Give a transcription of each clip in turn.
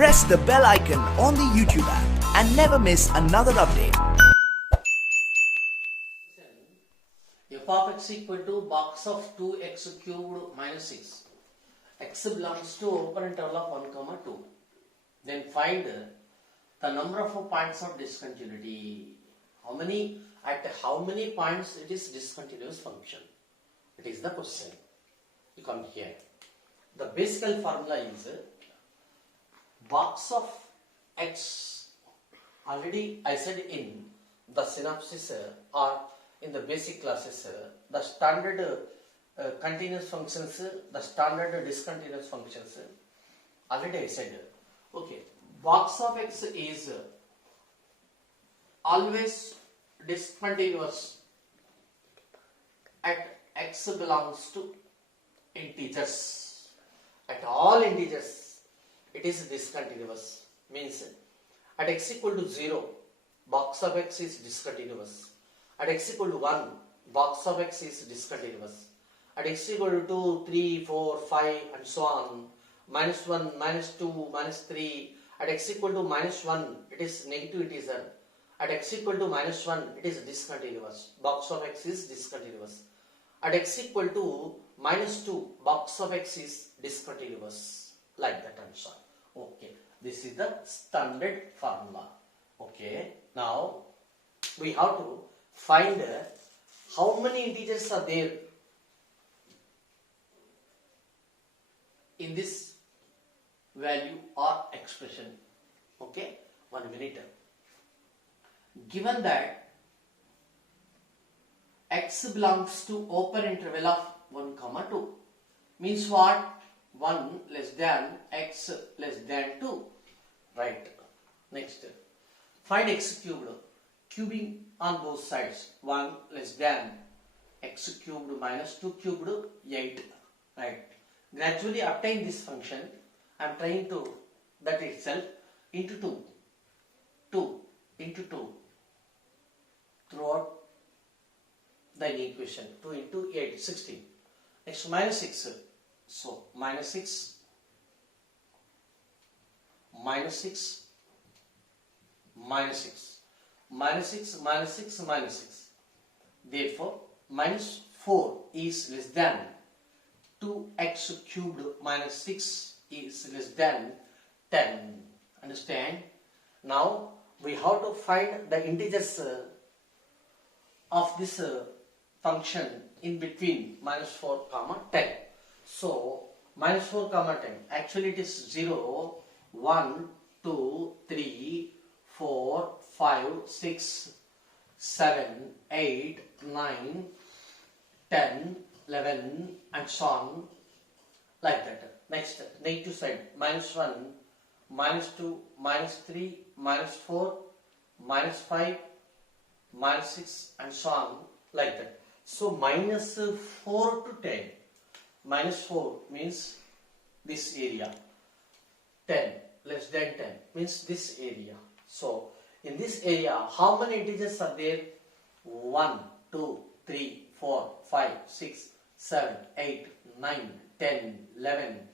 press the bell icon on the YouTube app and never miss another update. F of x equal to box of 2x cubed minus 6. X belongs to open interval of 1 comma 2. Then find the number of points of discontinuity. At how many points it is discontinuous function? It is the question. You come here. The basic formula is box of x. Already I said in the synopsis or in the basic classes, the standard continuous functions, the standard discontinuous functions. Already I said, okay, box of x is always discontinuous at x belongs to integers. At all integers, it is discontinuous. Means at x equal to 0, box of x is discontinuous. At x equal to 1, box of x is discontinuous. At x equal to 2, 3, 4, 5 and so on, minus 1, minus 2, minus 3, at x equal to minus 1, it is negative integer. At x equal to minus 1, it is discontinuous. Box of x is discontinuous. At x equal to minus 2, box of x is discontinuous. Like that and so on. Okay, this is the standard formula. Okay, now we have to find how many integers are there in this value or expression. Okay, 1 minute. Given that x belongs to open interval of 1 comma 2, means what? 1 less than x less than 2. Right. Next, find x cubed. Cubing on both sides. 1 less than x cubed minus 2 cubed 8. Right. Gradually obtain this function. I am trying to that itself into 2 into 2 throughout the equation. 2 into 8, 16. Next minus 6. So minus 6 minus 6 minus 6 minus 6 minus 6 minus 6. Therefore minus 4 is less than 2x cubed minus 6 is less than 10. Understand? Now we have to find the integers of this function in between minus 4 comma 10. So minus 4 comma 10, actually it is 0, 1, 2, 3, 4, 5, 6, 7, 8, 9, 10, 11 and so on, like that. Next, negative side, minus 1, minus 2, minus 3, minus 4, minus 5, minus 6 and so on, like that. So minus 4 to 10. Minus 4 means this area. 10 less than 10 means this area. So in this area, how many integers are there? 1, 2, 3, 4, 5, 6, 7, 8, 9, 10, 11,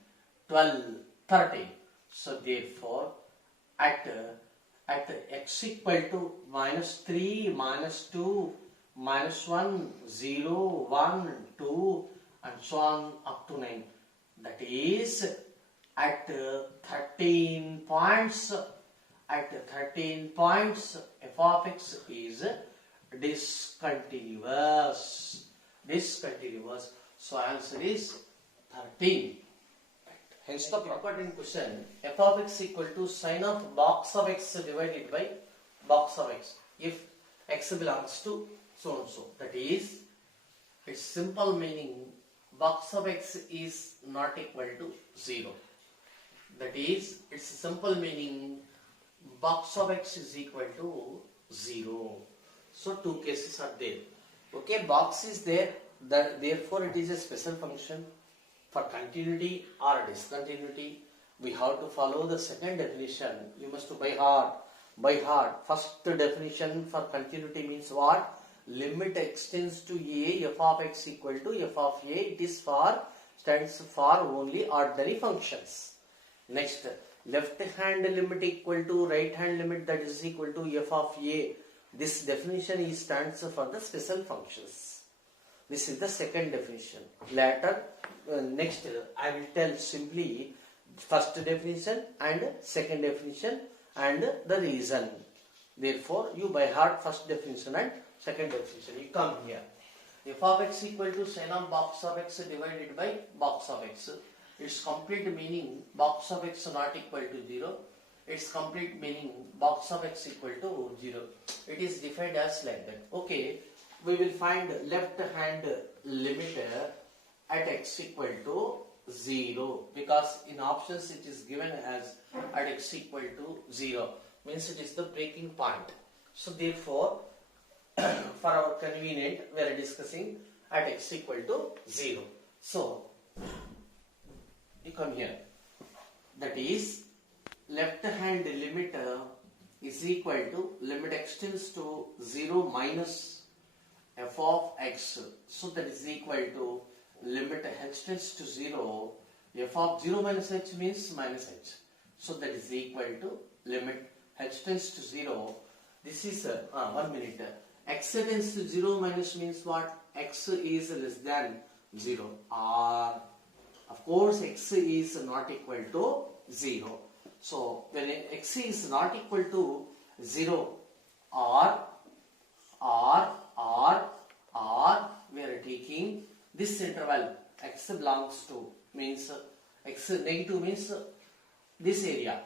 12, 13. So therefore, at x equal to minus 3, minus 2, minus 1, 0, 1, 2 and so on up to 9. That is at 13 points. At 13 points, f of x is discontinuous. Discontinuous. So answer is 13. Hence the important question, f of x equal to sine of box of x divided by box of x if x belongs to so and so. That is, its simple meaning, box of x is not equal to 0. That is, its simple meaning, box of x is equal to 0. So two cases are there. Okay, box is there, therefore it is a special function. For continuity or discontinuity, we have to follow the second definition. You must by heart. First definition for continuity means what? Limit extends to a, f of x equal to f of a. It is stands for only ordinary functions. Next, left hand limit equal to right hand limit, that is equal to f of a. This definition is stands for the special functions. This is the second definition. Later, next I will tell simply first definition and second definition and the reason. Therefore, you by heart first definition and second definition. You come here. F of x equal to sin of box of x divided by box of x. Its complete meaning box of x not equal to 0. Its complete meaning box of x equal to 0. It is defined as like that. Okay, we will find left hand limit at x equal to 0, because in options it is given as at x equal to 0, means it is the breaking point. So therefore, for our convenient, we are discussing at x equal to 0. So you come here. That is, left hand limit is equal to limit x tends to 0 minus f of x. So that is equal to limit h tends to 0. F of 0 minus h means minus h. So that is equal to limit h tends to 0. This is 1 minute. X tends to 0 minus means what? X is less than 0, or of course x is not equal to 0. So when x is not equal to 0, or we are taking this interval x belongs to, means x negative means this area,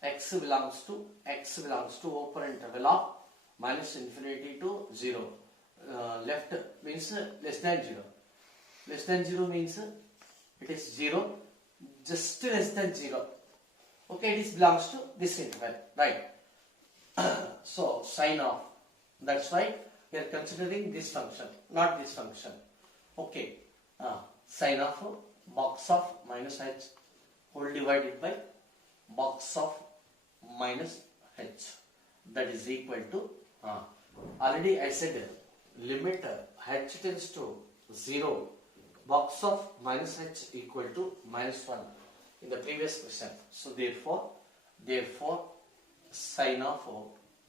x belongs to open interval of minus infinity to 0. Left means less than 0. Less than 0 means it is 0, just less than 0. Okay, it belongs to this interval, right? So sign of, that's why we are considering this function, not this function. Okay, sign of box of minus h whole divided by box of minus h, that is equal to already I said limit h tends to 0, box of minus h equal to minus 1 in the previous question. So therefore sin of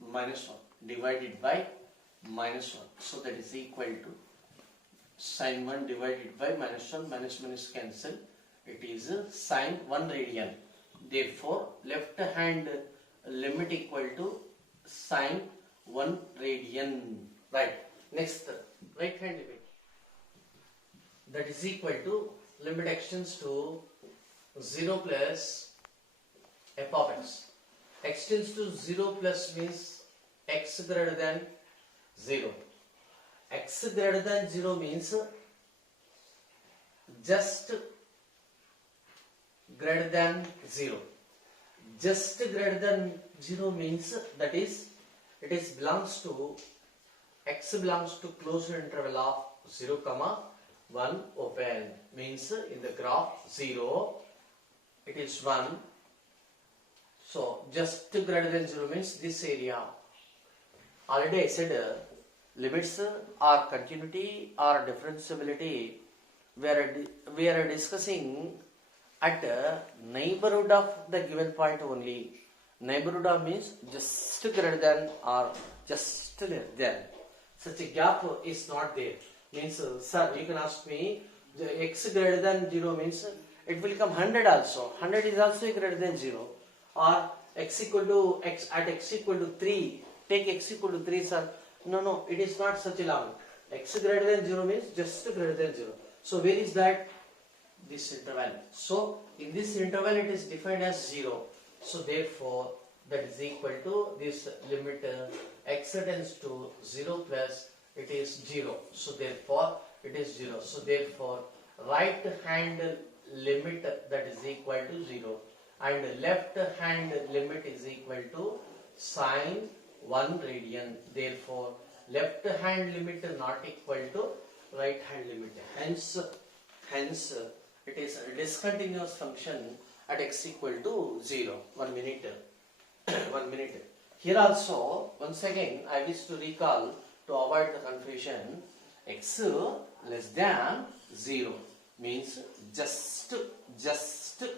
minus 1 divided by minus 1. So that is equal to sin 1 divided by minus 1. Minus minus cancel. It is sin 1 radian. Therefore, left hand limit equal to sin 1 radian. Right. Next, right hand limit. That is equal to limit extends to 0 plus f of x. X tends to 0 plus means x greater than 0. X greater than 0 means just greater than 0. Just greater than 0 means that is, it is belongs to, x belongs to closed interval of 0 comma 1 open, means in the graph 0 it is 1. So just greater than 0 means this area. Already I said limits are continuity or differentiability. We are discussing at neighborhood of the given point only. Neighborhood of means just greater than or just less than. Such a gap is not there. Means, sir, you can ask me, the x greater than 0 means it will come 100 also. 100 is also greater than 0. Or x equal to x at x equal to 3. Take x equal to 3, sir. No, it is not such a long. X greater than 0 means just greater than 0. So where is that? This interval. So in this interval it is defined as 0. So therefore that is equal to this limit x tends to 0 plus it is 0. So therefore it is 0. So therefore right hand limit that is equal to 0 and left hand limit is equal to sin 1 radian. Therefore left hand limit not equal to right hand limit. Hence it is a discontinuous function at x equal to 0. 1 minute. 1 minute. Here also, once again, I wish to recall to avoid the confusion. X less than 0 means just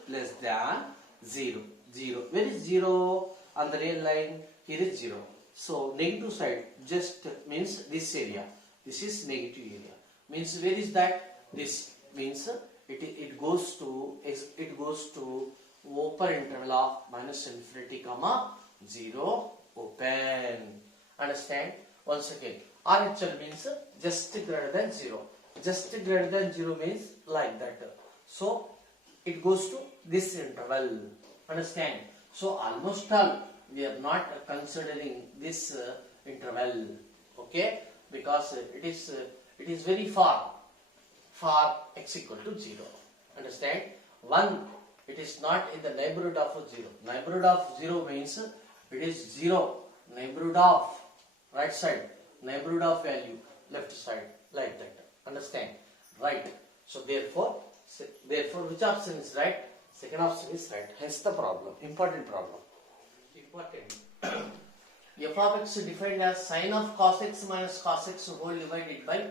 less than 0, 0. Where is 0? On the real line, here is 0. So negative side just means this area. This is negative area. Means where is that? This means it goes to open interval of minus infinity comma 0 open. Understand? Once again, RHL means just greater than 0. Just greater than 0 means like that. So it goes to this interval. Understand? So almost all we are not considering this interval. Okay? Because it is very far x equal to 0. Understand? 1, it is not in the neighborhood of 0. Neighborhood of 0 means it is 0. Neighborhood of right side. Neighborhood of value left side. Like that. Understand? Right. So therefore which option is right? Second option is right. Hence the problem. Important problem. Important. F of x defined as sine of cos x minus cos x whole divided by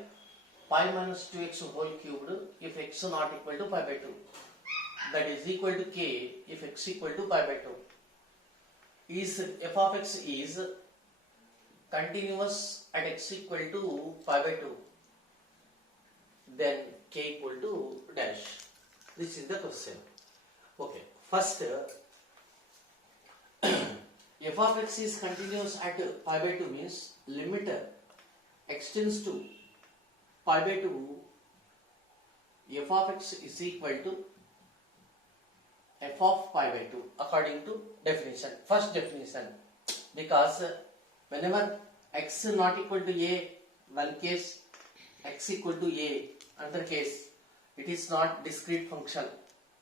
pi minus 2x whole cubed if x not equal to pi by 2. That is equal to k if x equal to pi by 2. Is f of x is continuous at x equal to pi by 2. Then k equal to dash. This is the question. Okay. First, f of x is continuous at pi by 2 means limit extends to pi by 2. F of x is equal to f of pi by 2 according to definition. First definition, because whenever x not equal to a, one case x equal to a, another case it is not discrete function.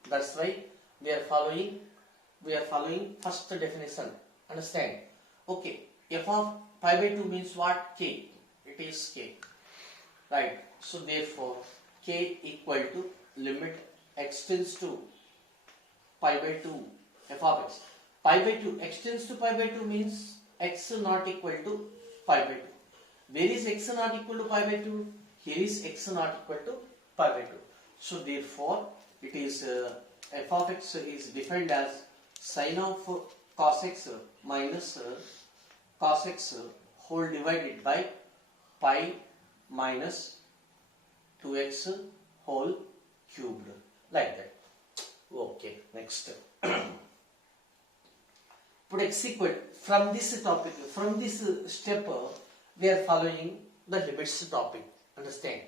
That's why we are following first definition. Understand? Okay. F of pi by 2 means what? K. It is k. Right. So therefore k equal to limit extends to pi by 2 f of x. Pi by 2 extends to pi by 2 means x not equal to pi by 2. Where is x not equal to pi by 2? Here is x not equal to pi by 2. So therefore it is f of x is defined as sine of cos x minus cos x whole divided by pi minus 2x whole cubed. Like that. Okay, next. Put x equal, from this topic, from this step, we are following the limits topic. Understand?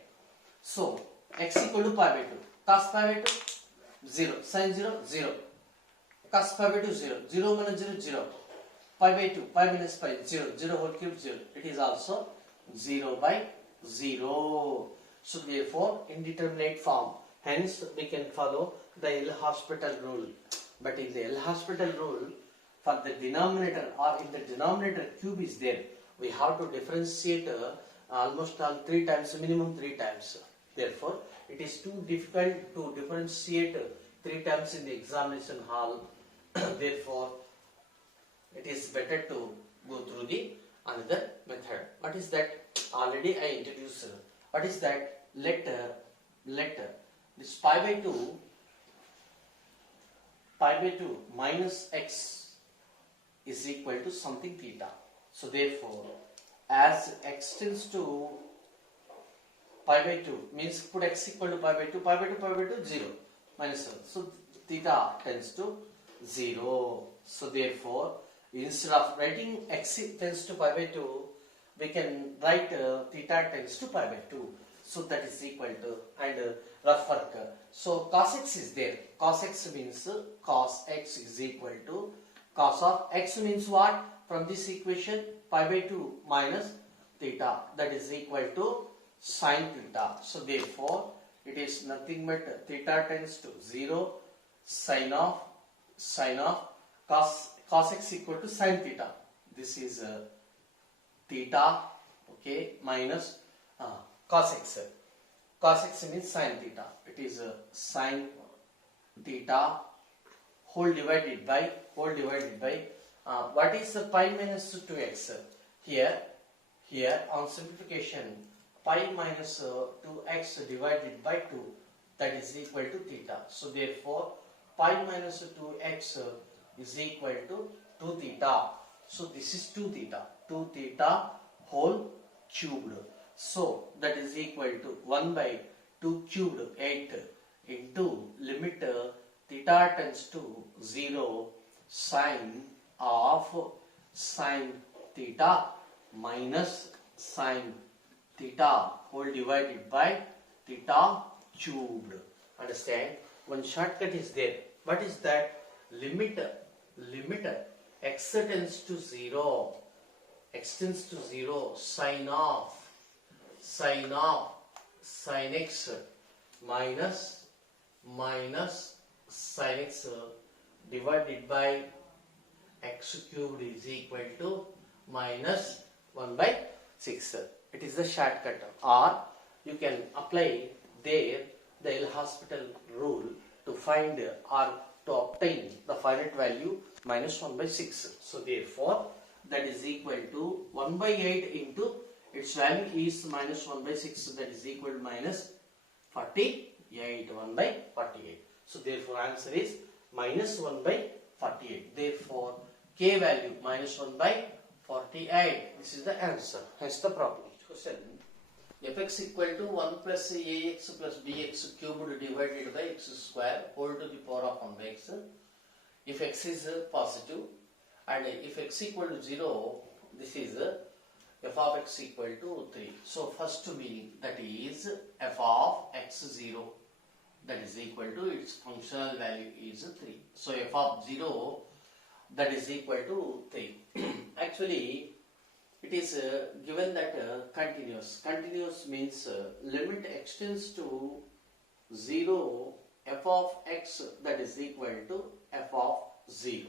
So, x equal to pi by 2. Cos pi by 2, 0. Sin 0, 0. Cos pi by 2, 0. 0 minus 0, 0. Pi by 2, pi minus pi, 0. 0 whole cube, 0. It is also 0 by 0. So, therefore, indeterminate form. Hence, we can follow the L'Hospital rule. But in the L'Hospital rule, for the denominator or in the denominator cube is there, we have to differentiate almost all 3 times, minimum 3 times. Therefore, it is too difficult to differentiate 3 times in the examination hall. Therefore, it is better to go through the another method. What is that? Already I introduced. What is that? Let this pi by 2 minus x is equal to something theta. So therefore, as x tends to pi by 2 means put x equal to pi by 2, 0 minus 1. So theta tends to 0. So therefore, instead of writing x tends to pi by 2, we can write theta tends to pi by 2. So that is equal to, and rough work. So cos x is there. Cos x means cos x is equal to cos of x means what? From this equation, pi by 2 minus theta, that is equal to sin theta. So therefore, it is nothing but theta tends to 0, sin of cos x equal to sin theta. This is theta, okay, minus cos x. Cos x means sin theta. It is sin theta whole divided by what is the pi minus 2x? Here on simplification, pi minus 2x divided by 2, that is equal to theta. So therefore, pi minus 2x is equal to 2 theta. So this is 2 theta. 2 theta whole cubed. So that is equal to 1 by 2 cubed 8 into limit theta tends to 0 sine of sine theta minus sine theta whole divided by theta cubed. Understand? One shortcut is there. What is that? Limit x tends to 0. X tends to 0. Sine of sine x minus sine x divided by x cubed is equal to minus 1 by 6. It is the shortcut, or you can apply there the El Hospital rule to find or to obtain the finite value minus 1 by 6. So therefore that is equal to 1 by 8 into its value is minus 1 by 6, that is equal to minus 48, 1 by 48. So therefore answer is minus 1 by 48. Therefore k value minus 1 by 48. This is the answer. Hence the problem. Question. Fx equal to 1 plus ax plus bx cubed divided by x square whole to the power of 1 by x. If x is positive and if x equal to 0, this is f of x equal to 3. So first meaning, that is f of x 0, that is equal to its functional value is 3. So f of 0 that is equal to 3. Actually it is given that continuous. Continuous means limit extends to 0 f of x that is equal to f of 0.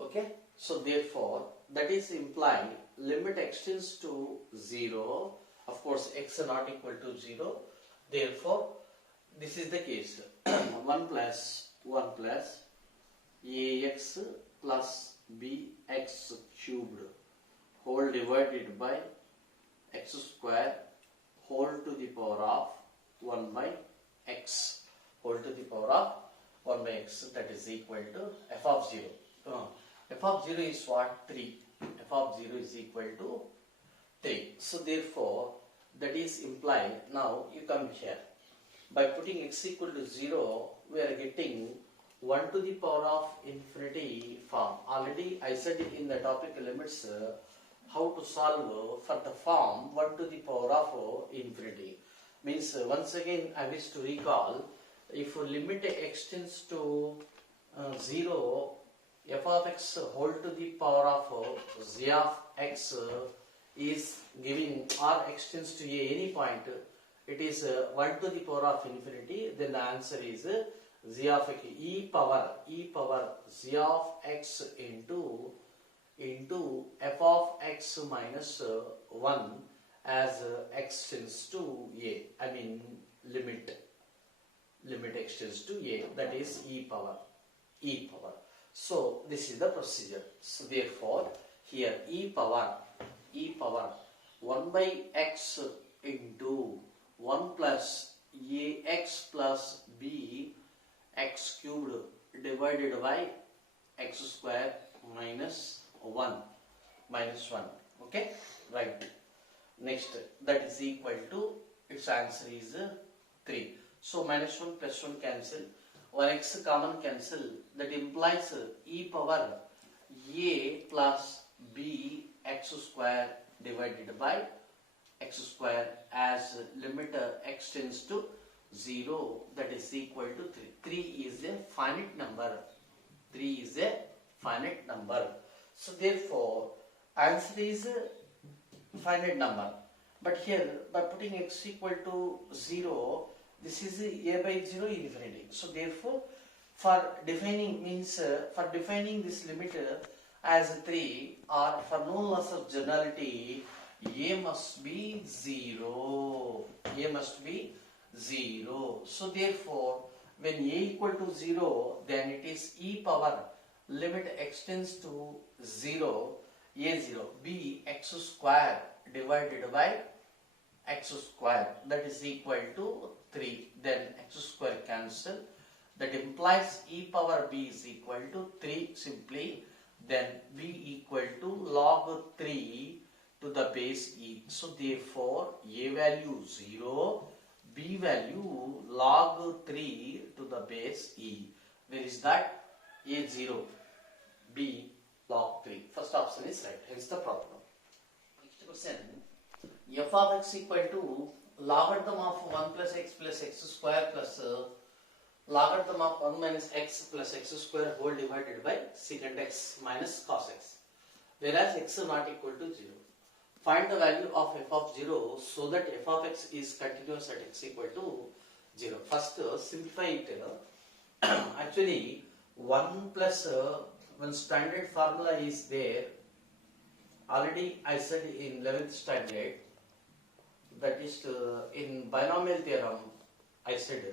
Okay. So therefore that is implying limit extends to 0. Of course x is not equal to 0. Therefore this is the case. 1 plus ax plus bx cubed whole divided by x square whole to the power of 1 by x whole to the power of 1 by x, that is equal to f of 0. F of 0 is what? 3. F of 0 is equal to 3. So therefore that is implying, now you come here, by putting x equal to 0 we are getting 1 to the power of infinity form. Already I said in the topic limits how to solve for the form 1 to the power of infinity. Means once again I wish to recall, if limit x tends to 0, f of x whole to the power of z of x is giving, or x tends to any point, it is 1 to the power of infinity, then the answer is z of x, e power z of x into f of x minus 1 as x tends to a. I mean limit x tends to a, that is e power. So this is the procedure. So therefore here e power 1 by x into 1 plus ax plus b x cubed divided by x square minus 1. Okay, right. Next, that is equal to, its answer is 3. So minus 1 plus 1 cancel, 1x common cancel, that implies e power a plus b x square divided by x square as limit x tends to 0, that is equal to 3. 3 is a finite number. So therefore answer is finite number. But here by putting x equal to 0, this is a by 0 infinity. So therefore for defining this limit as 3, or for no loss of generality, a must be 0. So therefore when a equal to 0, then it is e power limit extends to 0, a0 b x square divided by x square, that is equal to 3. Then x square cancel, that implies e power b is equal to 3 simply, then b equal to log 3 to the base e. So therefore a value 0, b value log 3 to the base e. Where is that? A 0, b log 3. First option is right, hence the problem. Next question, f of x equal to logarithm of 1 plus x square plus logarithm of 1 minus x plus x square whole divided by secant x minus cos x, whereas x is not equal to 0. Find the value of f of 0 so that f of x is continuous at x equal to 0. First simplify it. Actually 1 plus one standard formula is there. Already I said in 11th standard, that is in binomial theorem I said.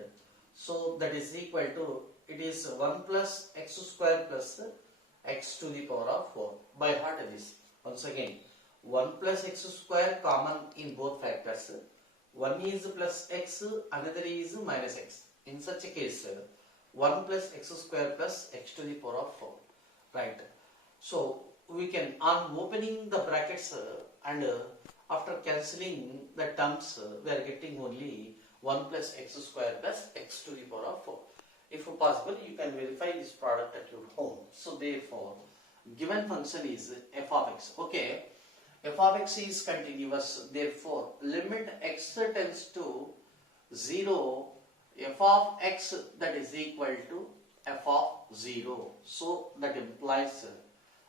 So that is equal to, it is 1 plus x square plus x to the power of 4. By heart this. Once again, 1 plus x square common in both factors. One is plus x, another is minus x. In such a case, 1 plus x square plus x to the power of 4. Right. So we can, on opening the brackets and after cancelling the terms, we are getting only 1 plus x square plus x to the power of 4. If possible, you can verify this product at your home. So therefore, given function is f of x. Okay, f of x is continuous. Therefore, limit x tends to 0, f of x that is equal to f of 0. So that implies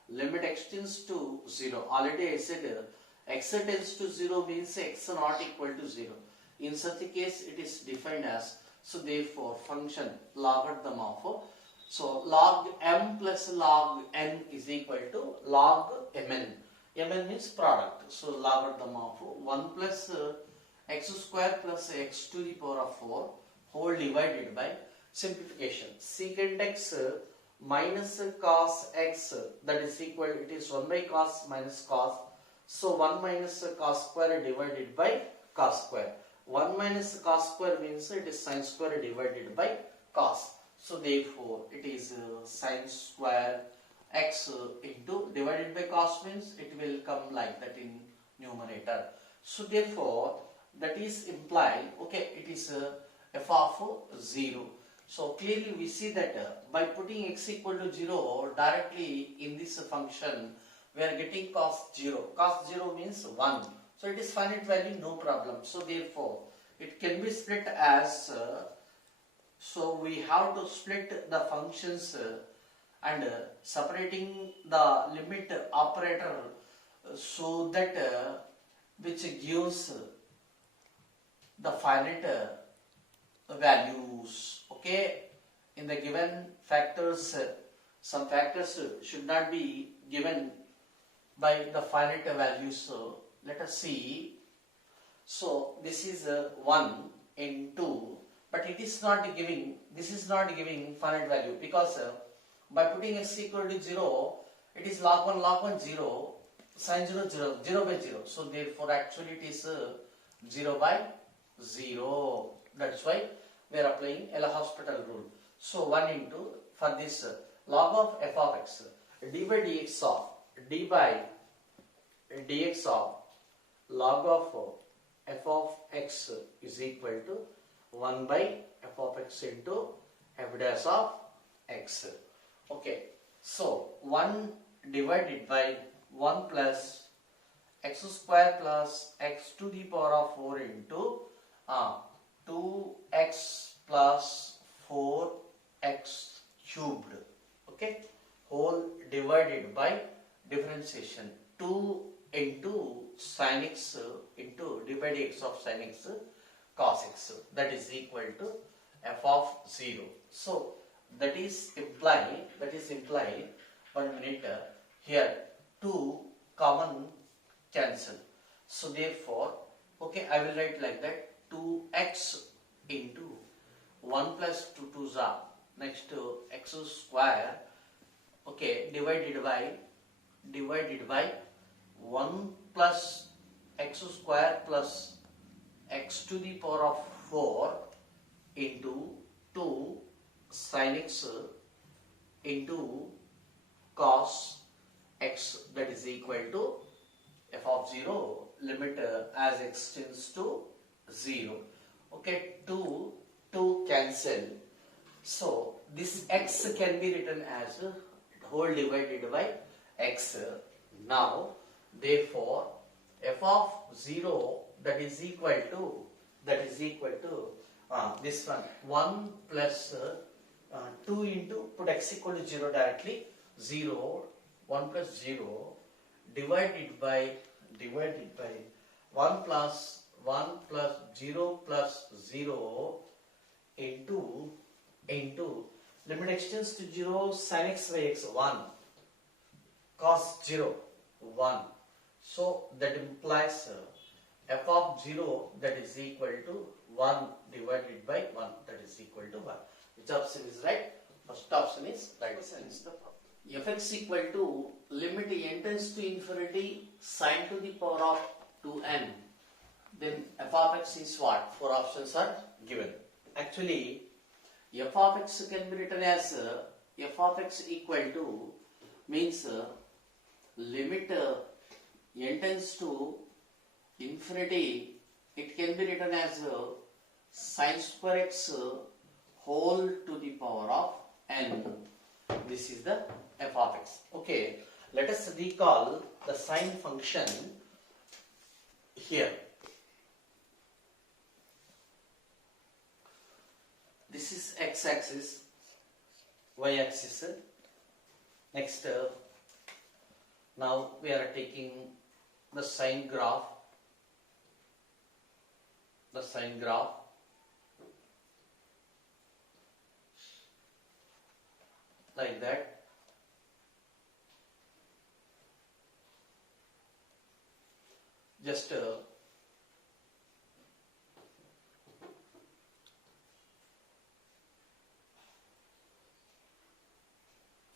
limit x tends to 0. Already I said x tends to 0 means x not equal to 0. In such a case, it is defined as, so therefore function logarithm of, so log m plus log n is equal to log mn. Mn means product. So logarithm of 1 plus x square plus x to the power of 4 whole divided by simplification. Secant x minus cos x, that is equal, it is 1 by cos minus cos. So 1 minus cos square divided by cos square. 1 minus cos square means it is sin square divided by cos. So therefore it is sin square x into divided by cos means it will come like that in numerator. So therefore that is implied, okay, it is f of 0. So clearly we see that by putting x equal to 0 directly in this function, we are getting cos 0. Cos 0 means 1. So it is finite value, no problem. So therefore, it can be split as, so we have to split the functions and separating the limit operator so that which gives the finite values. Okay, in the given factors, some factors should not be given by the finite values. So let us see. So this is 1 in 2, but it is not giving, this is not giving finite value, because by putting x equal to 0, it is log 1 0, sin 0 0, 0 by 0. So therefore actually it is 0 by 0. That's why we are applying L'Hospital rule. So 1 into, for this log of f of x, d by dx of, d by dx of log of f of x is equal to 1 by f of x into f dash of x. Okay, so 1 divided by 1 plus x square plus x to the power of 4 into 2x plus 4x cubed. Okay, whole divided by differentiation 2 into sin x into d by dx of sin x cos x, that is equal to f of 0. So that is implying, one minute, here 2 common cancel. So therefore, okay, I will write like that, 2x into 1 plus 2 2's are, next to x square, okay, divided by 1 plus x square plus x to the power of 4 into 2 sin x into cos x, that is equal to f of 0 limit as x tends to 0. Okay, 2 cancel. So this x can be written as whole divided by x. Now therefore f of 0 that is equal to this one plus 2 into, put x equal to 0 directly, 0, 1 plus 0 divided by 1 plus 0 plus 0 into limit extends to 0 sin x by x 1 cos 0 1. So that implies f of 0 that is equal to 1 divided by 1, that is equal to 1. Which option is right? First option is right. Fx equal to limit n tends to infinity sine to the power of 2n. Then f of x is what? 4 options are given. Actually, f of x can be written as f of x equal to means limit n tends to infinity. It can be written as sin square x whole to the power of n. This is the f of x. Okay, let us recall the sine function here. This is x-axis, y-axis. Next, now we are taking the sine graph. Like that. Just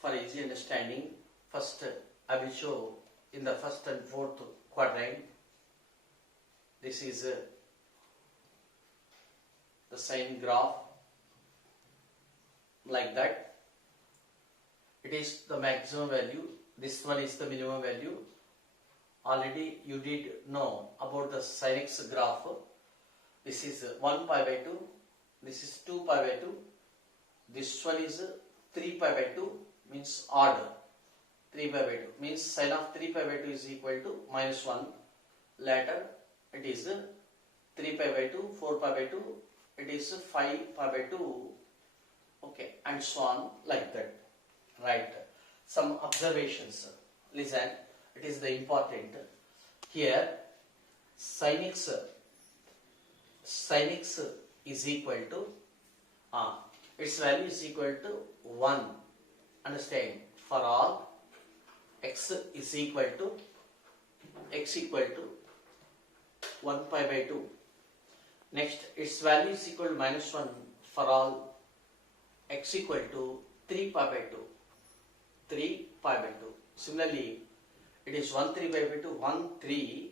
for easy understanding, first I will show in the first and fourth quadrant. This is the sine graph, like that. It is the maximum value. This one is the minimum value. Already you did know about the sin x graph. This is 1 pi by 2. This is 2 pi by 2. This one is 3 pi by 2, means odd. 3 pi by 2 means sin of 3 pi by 2 is equal to minus 1. Later it is 3 pi by 2, 4 pi by 2, it is 5 pi by 2. Okay, and so on, like that. Right. Some observations. Listen, it is the important. Here, sin x is equal to, its value is equal to 1. Understand? For all x is equal to 1 pi by 2. Next, its value is equal to minus 1 for all x equal to 3 pi by 2. 3 pi by 2. Similarly, it is 1 3 pi by 2, 1 3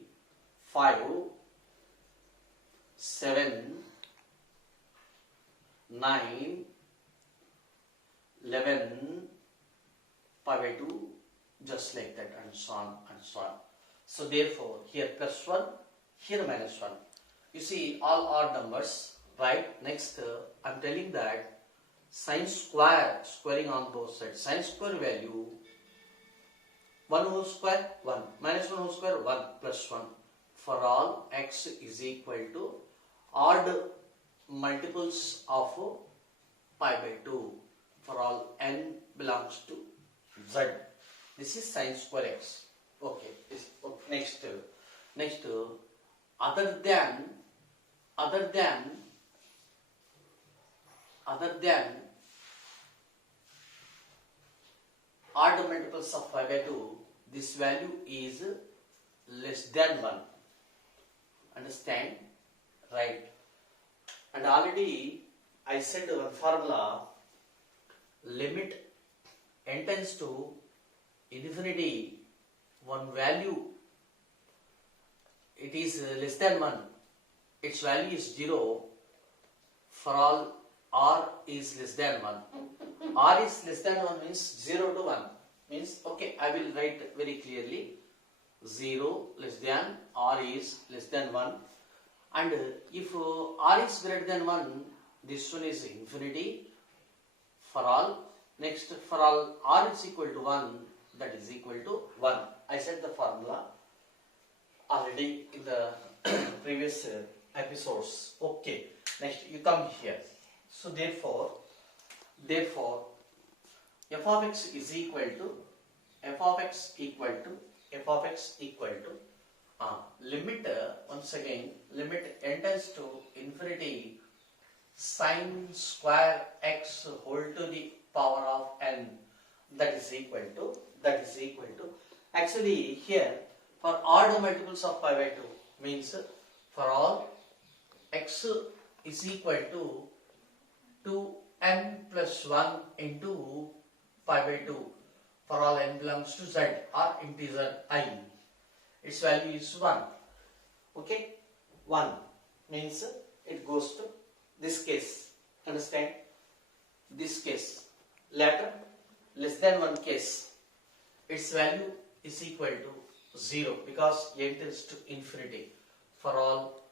5 7 9 11 pi by 2, just like that, and so on and so on. So therefore, here plus 1, here minus 1. You see all odd numbers, right? Next, I am telling that sin square, squaring on both sides, sin square value 1 whole square 1, minus 1 whole square 1, plus 1. For all x is equal to odd multiples of pi by 2 for all n belongs to z. This is sin square x. Okay. Next, other than odd multiples of pi by 2, this value is less than 1. Understand? Right. And already I said one formula, limit n tends to infinity, one value, it is less than 1, its value is 0 for all r is less than 1. R is less than 1 means 0 to 1. Means, okay, I will write very clearly. 0 less than r is less than 1. And if r is greater than 1, this one is infinity for all. Next, for all r is equal to 1, that is equal to 1. I said the formula already in the previous episodes. Okay, next you come here. So therefore f of x is equal to limit, once again, limit n tends to infinity sine square x whole to the power of n, that is equal to actually here for odd multiples of pi by 2 means for all x is equal to 2n plus 1 into pi by 2 for all n belongs to z or integer I. Its value is 1. Okay, 1 means it goes to this case. Understand? This case. Later, less than 1 case, its value is equal to 0 because n tends to infinity. For all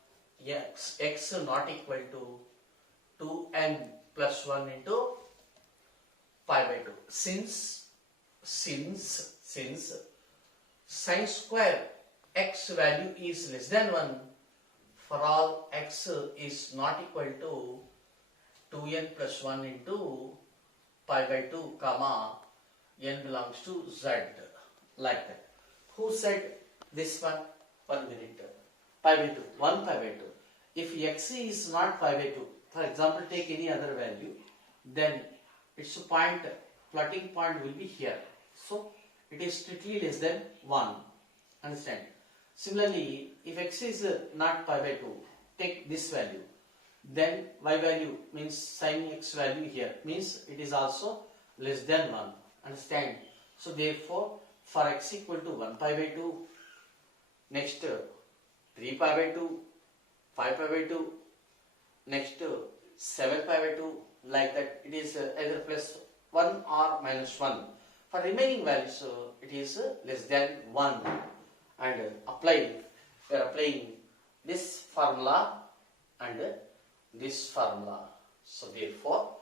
x not equal to 2n plus 1 into pi by 2. Since sine square x value is less than 1, for all x is not equal to 2n plus 1 into pi by 2 comma n belongs to z, like that. Who said this one? 1 minute. Pi by 2, 1 pi by 2. If x is not pi by 2, for example, take any other value, then its point, floating point will be here. So it is strictly less than 1. Understand? Similarly, if x is not pi by 2, take this value. Then y value means sin x value here means it is also less than 1. Understand? So therefore, for x equal to 1 pi by 2, next 3 pi by 2, 5 pi by 2, next 7 pi by 2, like that, it is either plus 1 or minus 1. For remaining values, it is less than 1. And we are applying this formula and this formula. So therefore,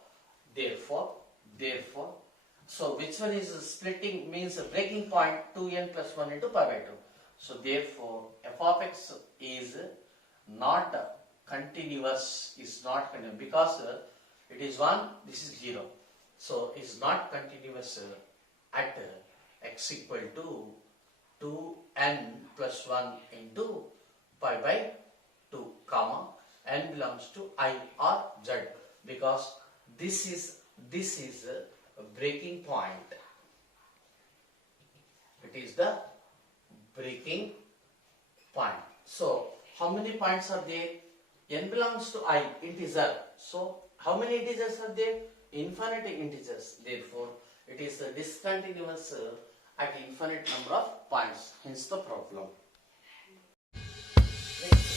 so which one is splitting means breaking point 2n plus 1 into pi by 2. So therefore, f of x is not continuous, because it is 1, this is 0. So it is not continuous at x equal to 2n plus 1 into pi by 2 comma n belongs to I or z, because this is a breaking point. It is the breaking point. So how many points are there? N belongs to I, integer. So how many integers are there? Infinite integers. Therefore it is discontinuous at infinite number of points. Hence the problem. Next.